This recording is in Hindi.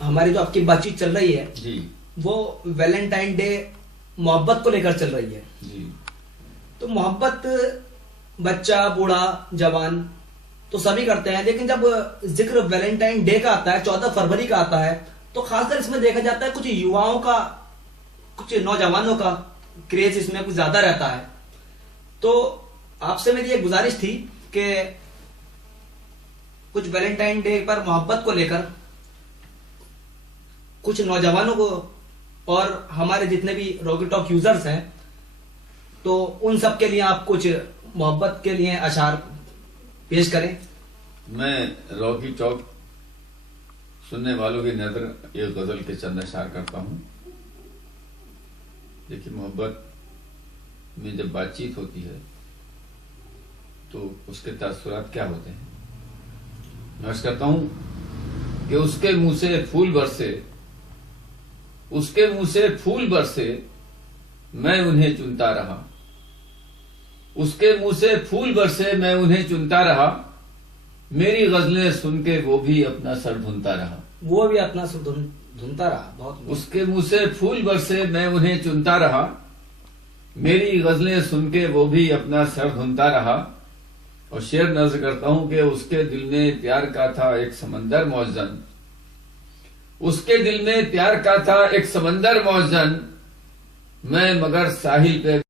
हमारी जो आपकी बातचीत चल रही है जी वो वैलेंटाइन डे मोहब्बत को लेकर चल रही है। जी। तो मोहब्बत बच्चा बूढ़ा जवान तो सभी करते हैं, लेकिन जब जिक्र वैलेंटाइन डे का आता है, 14 फरवरी का आता है, तो खासकर इसमें देखा जाता है कुछ युवाओं का, कुछ नौजवानों का क्रेज इसमें कुछ ज्यादा रहता है। तो आपसे मेरी एक गुजारिश थी कि कुछ वैलेंटाइन डे पर मोहब्बत को लेकर कुछ नौजवानों को और हमारे जितने भी रॉकेट टॉक यूजर्स हैं, तो उन सब के लिए आप कुछ मोहब्बत के लिए अशार पेश करें। मैं रॉकी टॉक सुनने वालों की नजर एक गजल के चंद अशार करता हूं। देखिए, मोहब्बत में जब बातचीत होती है तो उसके तासुरात क्या होते हैं। मैं अर्ज करता हूं कि उसके मुंह से फूल बरसे, उसके मुंह से फूल बरसे, मैं उन्हें चुनता रहा। उसके मुंह से फूल बरसे, मैं उन्हें चुनता रहा। मेरी गजलें सुन के वो भी अपना सर ढूंढता रहा। वो भी अपना सर ढूंढता रहा। बहुत उसके मुंह से फूल बरसे, मैं उन्हें चुनता रहा। मेरी गजलें सुन के वो भी अपना सर ढूंढता रहा। और शेर नज़र करता हूं कि उसके दिल में प्यार का था एक समंदर मौजन। उसके दिल में प्यार का था एक समंदर मौजन। मैं मगर साहिल पे